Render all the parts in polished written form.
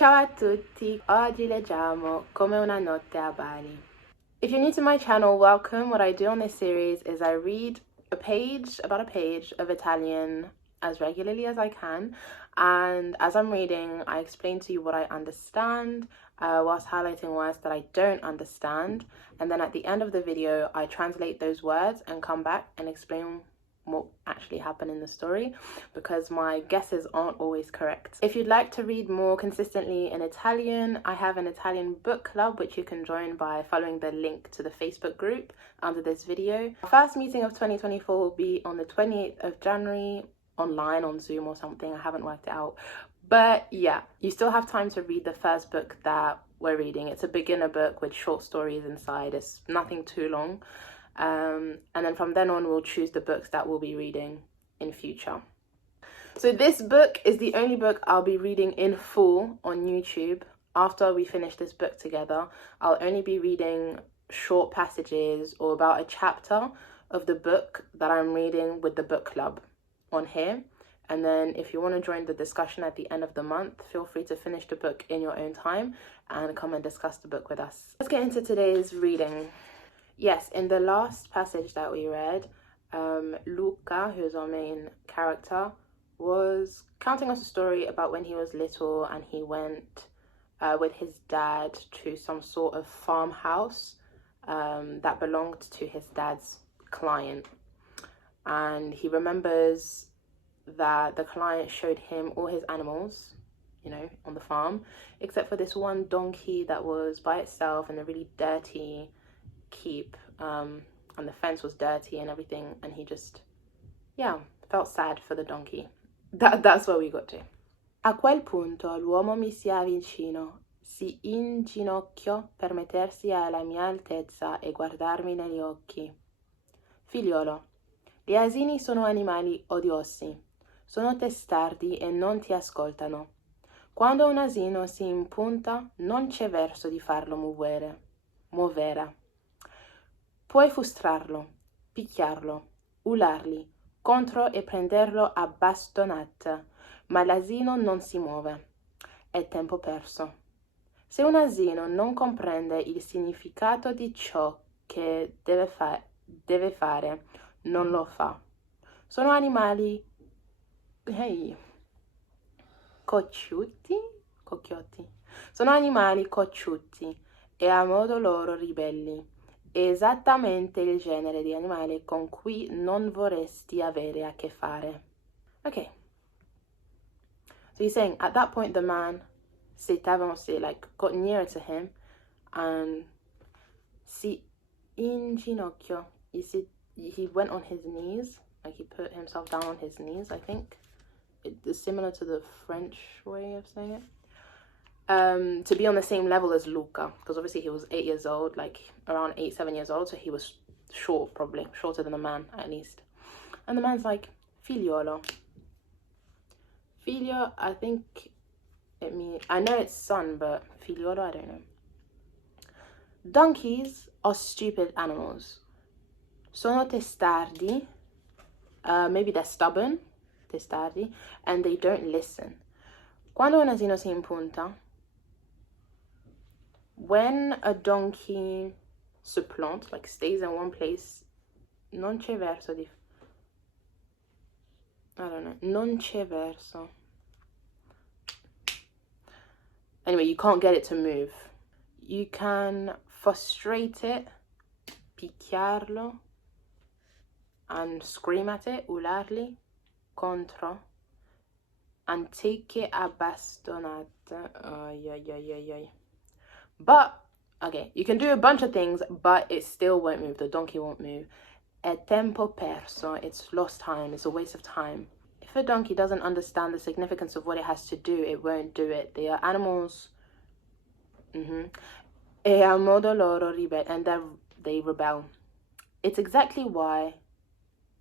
Ciao a tutti, oggi leggiamo Come una notte a Bali. If you're new to my channel, welcome. What I do on this series is I read about a page of Italian as regularly as I can, and as I'm reading, I explain to you what I understand, whilst highlighting words that I don't understand, and then at the end of the video, I translate those words and come back and explain what actually happened in the story, because my guesses aren't always correct. If you'd like to read more consistently in Italian, I have an Italian book club which you can join by following the link to the Facebook group under this video. Our first meeting of 2024 will be on the 28th of January, online on Zoom or something. I haven't worked it out, but yeah, you still have time to read the first book that we're reading. It's a beginner book with short stories inside. It's nothing too long. And then from then on, we'll choose the books that we'll be reading in future. So this book is the only book I'll be reading in full on YouTube. After we finish this book together, I'll only be reading short passages or about a chapter of the book that I'm reading with the book club on here. And then if you want to join the discussion at the end of the month, feel free to finish the book in your own time and come and discuss the book with us. Let's get into today's reading. Yes, in the last passage that we read, Luca, who's our main character, was counting us a story about when he was little and he went with his dad to some sort of farmhouse that belonged to his dad's client. And he remembers that the client showed him all his animals, you know, on the farm, except for this one donkey that was by itself in a really dirty keep, and the fence was dirty and everything, and he just, yeah, felt sad for the donkey. That's where we got to. A quel punto l'uomo mi si avvicinò, si inginocchiò per mettersi alla mia altezza e guardarmi negli occhi. Figliolo, gli asini sono animali odiosi, sono testardi e non ti ascoltano. Quando un asino si impunta, non c'è verso di farlo muovere. Puoi frustrarlo, picchiarlo, urlargli contro e prenderlo a bastonate, ma l'asino non si muove. È tempo perso. Se un asino non comprende il significato di ciò che deve fare, non lo fa. Sono animali, cocciuti? Sono animali cocciuti e a modo loro ribelli. È esattamente il genere di animale con cui non vorresti avere a che fare. Okay. So he's saying, at that point, the man s'est avancé, like, got nearer to him, and si inginocchio. He went on his knees, like he put himself down on his knees, I think. It's similar to the French way of saying it. To be on the same level as Luca, because obviously he was 8 years old, like around 7 years old, so he was short, probably shorter than the man at least. And the man's like, Figliolo. Figlio, I think it means, I know it's son, but Figliolo, I don't know. Donkeys are stupid animals. Sono testardi, maybe they're stubborn, testardi, and they don't listen. Quando un asino si impunta, when a donkey se plante, like stays in one place, non c'è verso di... I don't know. Non c'è verso. Anyway, you can't get it to move. You can frustrate it, picchiarlo, and scream at it, urlargli contro, and take it a bastonate. But, okay, you can do a bunch of things, but it still won't move. The donkey won't move. È tempo perso. It's lost time. It's a waste of time. If a donkey doesn't understand the significance of what it has to do, it won't do it. They are animals. E a modo loro and they rebel. It's exactly why.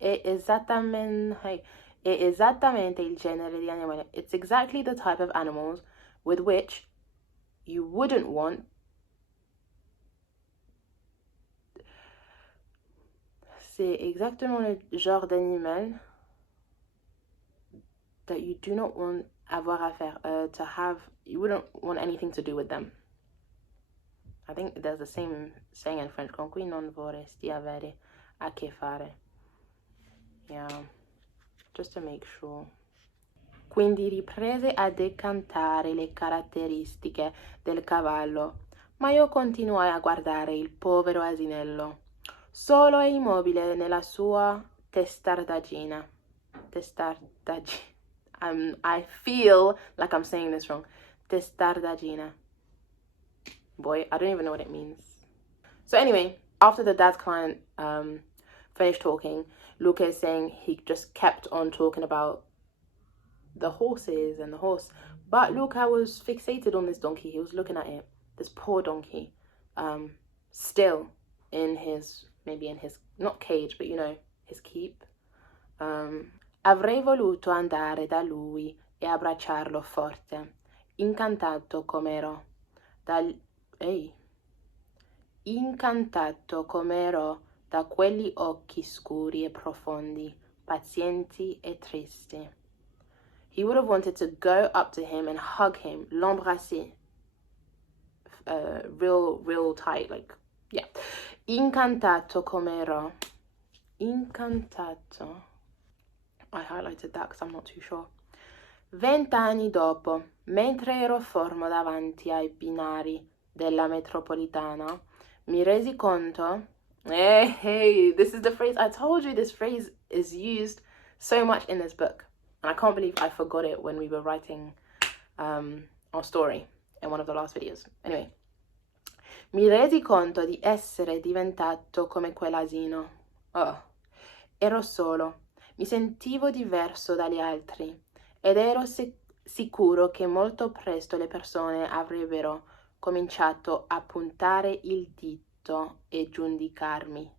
È esattamente il genere di animale. It's exactly the type of animals with which you wouldn't want c'est exactement le genre d'animal that you do not want avoir à faire, to have you wouldn't want anything to do with them. I think there's the same saying in French, con cui non voresti avere a che fare. Yeah, just to make sure. Quindi riprese a decantare le caratteristiche del cavallo, ma io continuai a guardare il povero asinello, solo e immobile nella sua testardaggine. Testardaggine. I feel like I'm saying this wrong. Testardaggine. Boy, I don't even know what it means. So anyway, after the dad's client finished talking, Luca is saying he just kept on talking about the horses and the horse. But Luca was fixated on this donkey. He was looking at it. This poor donkey. Still in his, maybe in his, not cage, but you know, his keep. Avrei voluto andare da lui e abbracciarlo forte, incantato com'ero incantato com'ero da quegli occhi scuri e profondi, pazienti e tristi. He would have wanted to go up to him and hug him, l'embrasser, real tight, like, yeah. Incantato com'ero. Incantato. I highlighted that because I'm not too sure. 20 anni dopo, mentre ero fermo davanti ai binari della metropolitana, mi resi conto. Hey, this is the phrase. I told you this phrase is used so much in this book. And I can't believe I forgot it when we were writing our story in one of the last videos. Anyway, mi resi conto di essere diventato come quell'asino. Oh, ero solo, mi sentivo diverso dagli altri ed ero sicuro che molto presto le persone avrebbero cominciato a puntare il dito e giudicarmi.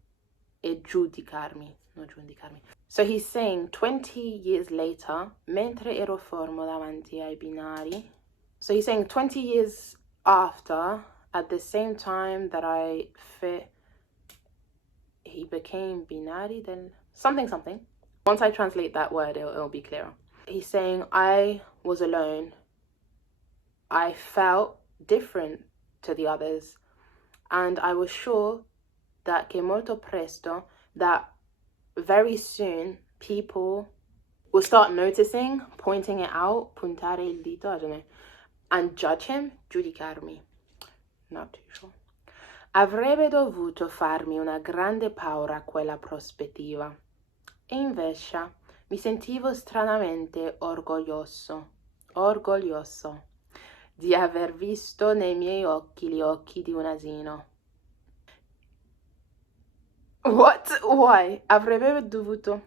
So he's saying 20 years later, mentre ero fermo davanti ai binari. So he's saying 20 years after, at the same time that he became binari, then something. Once I translate that word, it'll be clearer. He's saying I was alone. I felt different to the others. And I was sure that che molto presto, that very soon people will start noticing, pointing it out, puntare il dito, I don't know, and judge him, giudicarmi. Not too sure. Avrebbe dovuto farmi una grande paura quella prospettiva. E invece mi sentivo stranamente orgoglioso di aver visto nei miei occhi gli occhi di un asino. What? Why? Avrebbe dovuto.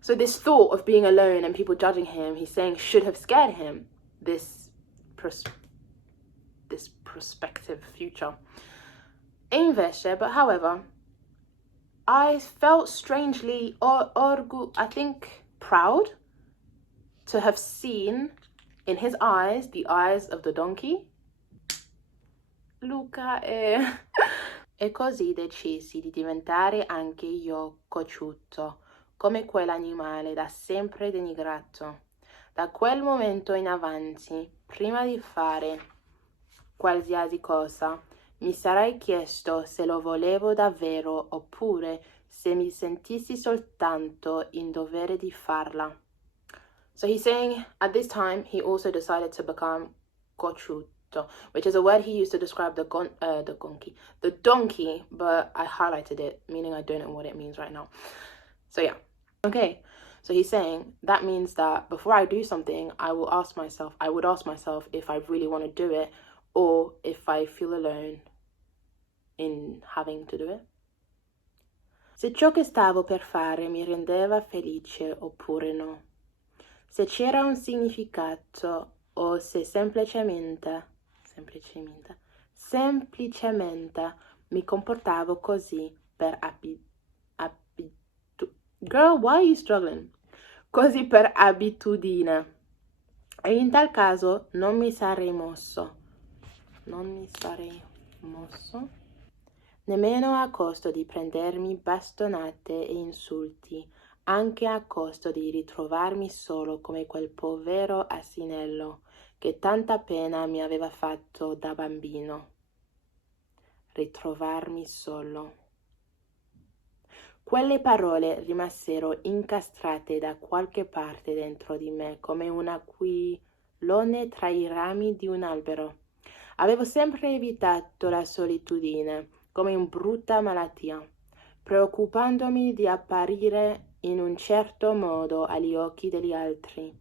So this thought of being alone and people judging him, he's saying, should have scared him. This prospective future. E invece, but however, I felt strangely proud to have seen in his eyes the eyes of the donkey. Luca è... E così decisi di diventare anche io cocciuto, come quell'animale da sempre denigrato. Da quel momento in avanti, prima di fare qualsiasi cosa, mi sarei chiesto se lo volevo davvero oppure se mi sentissi soltanto in dovere di farla. So he's saying at this time he also decided to become cocciuto, which is a word he used to describe the donkey, but I highlighted it, meaning I don't know what it means right now. So yeah, okay. So he's saying that means that before I do something, I would ask myself if I really want to do it or if I feel alone in having to do it. Se ciò che stavo per fare mi rendeva felice oppure no. Se c'era un significato o se semplicemente mi comportavo così per Girl, why are you struggling? Così per abitudine. E in tal caso non mi sarei mosso. Nemmeno a costo di prendermi bastonate e insulti, anche a costo di ritrovarmi solo come quel povero asinello che tanta pena mi aveva fatto da bambino. Ritrovarmi solo. Quelle parole rimasero incastrate da qualche parte dentro di me come un aquilone tra i rami di un albero. Avevo sempre evitato la solitudine come una brutta malattia, preoccupandomi di apparire in un certo modo agli occhi degli altri.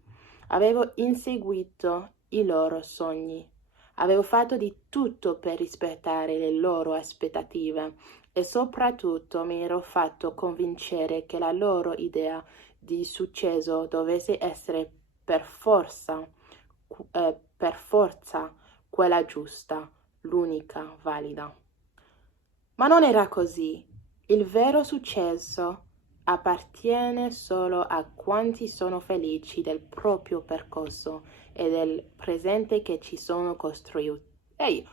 Avevo inseguito i loro sogni. Avevo fatto di tutto per rispettare le loro aspettative e soprattutto mi ero fatto convincere che la loro idea di successo dovesse essere per forza quella giusta, l'unica valida. Ma non era così. Il vero successo appartiene solo a quanti sono felici del proprio percorso e del presente che ci sono costruiti.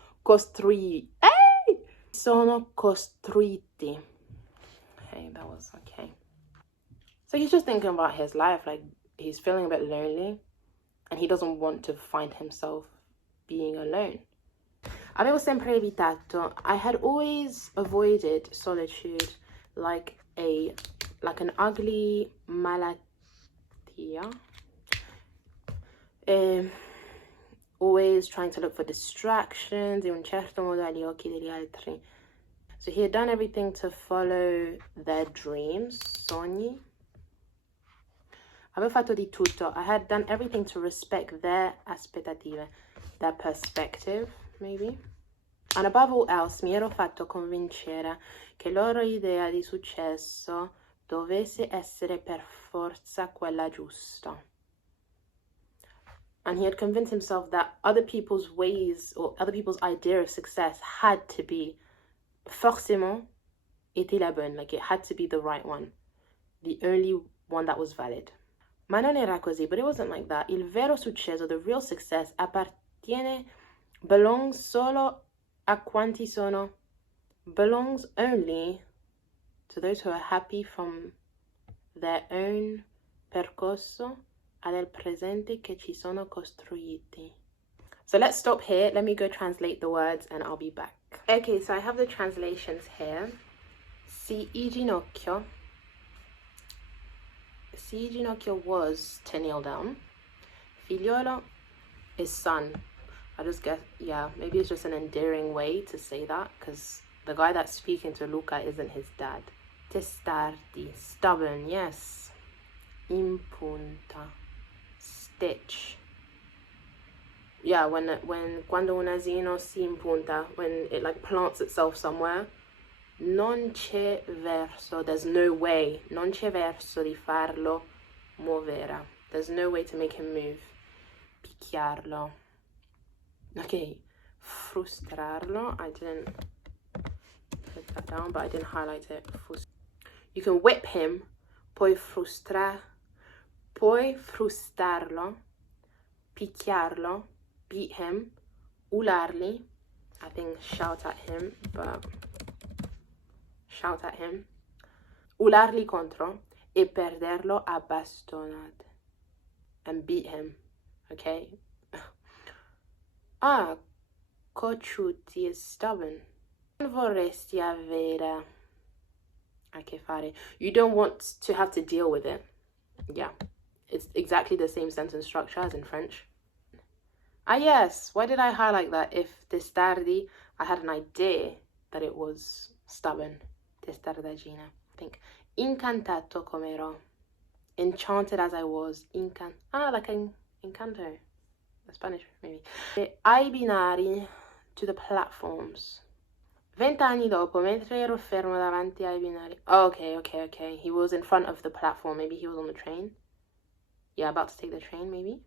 Sono costruiti. Okay, that was okay. So he's just thinking about his life, like he's feeling a bit lonely and he doesn't want to find himself being alone. Avevo sempre evitato. I had always avoided solitude like an ugly malattia. Always trying to look for distractions in un certo modo agli occhi degli altri. So he had done everything to follow their dreams, sogni. Avevo fatto di tutto. I had done everything to respect their aspettative, their perspective, maybe. And above all else, mi ero fatto convincere che loro idea di successo dovesse essere per forza quella giusta. And he had convinced himself that other people's ways or other people's idea of success had to be forcément était la bonne, like it had to be the right one, the only one that was valid. Ma non era così, but it wasn't like that. Il vero successo, the real success, belongs solo a quanti sono, belongs only to those who are happy from their own percorso e del presente che ci sono costruiti. So let's stop here. Let me go translate the words and I'll be back. Okay, so I have the translations here. Si inginocchio was to kneel down. Figliolo is son. I just guess, yeah, maybe it's just an endearing way to say that because the guy that's speaking to Luca isn't his dad. Testardi, stubborn, yes. Impunta, stitch. Yeah, quando un asino si impunta, when it like plants itself somewhere. Non c'è verso, there's no way. Non c'è verso di farlo muovere. There's no way to make him move. Picchiarlo. Okay, frustrarlo. I didn't put that down, but I didn't highlight it. You can whip him. Puoi frustrarlo. Picchiarlo. Beat him. Urlarli. I think shout at him, but shout at him. Urlarli contro e perderlo a bastonate. And beat him. Okay? Cocciuti is stubborn. Voresti avere a che fare. You don't want to have to deal with it. Yeah. It's exactly the same sentence structure as in French. Ah yes, why did I highlight that? If testardi, I had an idea that it was stubborn. Testardarggine, I think. Incantato come ero. Enchanted as I was. Like an incanto. The Spanish, maybe. Ai binari, to the platforms. 20 anni dopo, mentre ero fermo davanti ai binari. Oh, okay. He was in front of the platform. Maybe he was on the train. Yeah, about to take the train, maybe.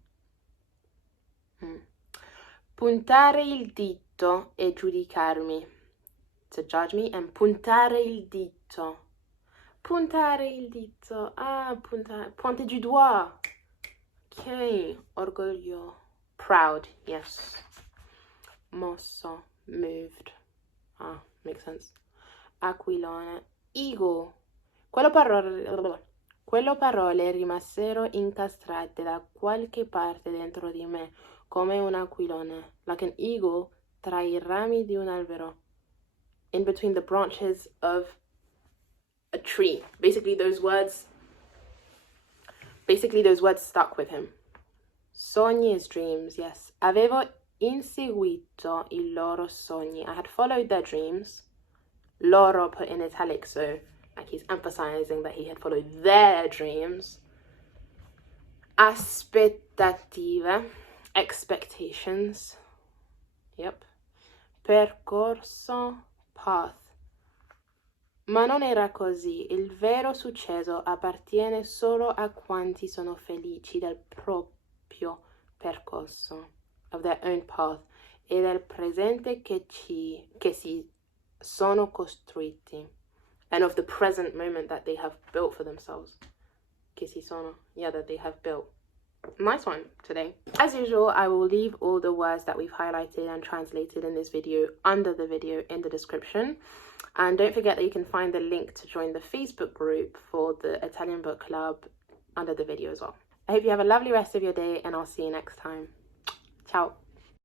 Puntare il dito e giudicarmi. To judge me, and puntare il dito. Puntare il dito. Puntare. Pointe du doigt. Okay. Orgoglioso. Proud, yes. Mosso. Moved. Makes sense. Aquilone. Ego. Quelle parole rimasero incastrate da qualche parte dentro di me come un aquilone, like an eagle tra I rami di un albero, in between the branches of a tree. Basically those words stuck with him. Sogni is dreams, yes. Avevo inseguito I loro sogni. I had followed their dreams. Loro put in italic, so like he's emphasizing that he had followed their dreams. Aspettative, expectations. Yep. Percorso, path. Ma non era così. Il vero successo appartiene solo a quanti sono felici del proprio percorso, of their own path, e del presente che si sono costruiti, and of the present moment that they have built for themselves. Che si sono, yeah, that they have built. Nice one today. As usual, I will leave all the words that we've highlighted and translated in this video under the video in the description. And don't forget that you can find the link to join the Facebook group for the Italian Book Club under the video as well. I hope you have a lovely rest of your day, and I'll see you next time. Ciao.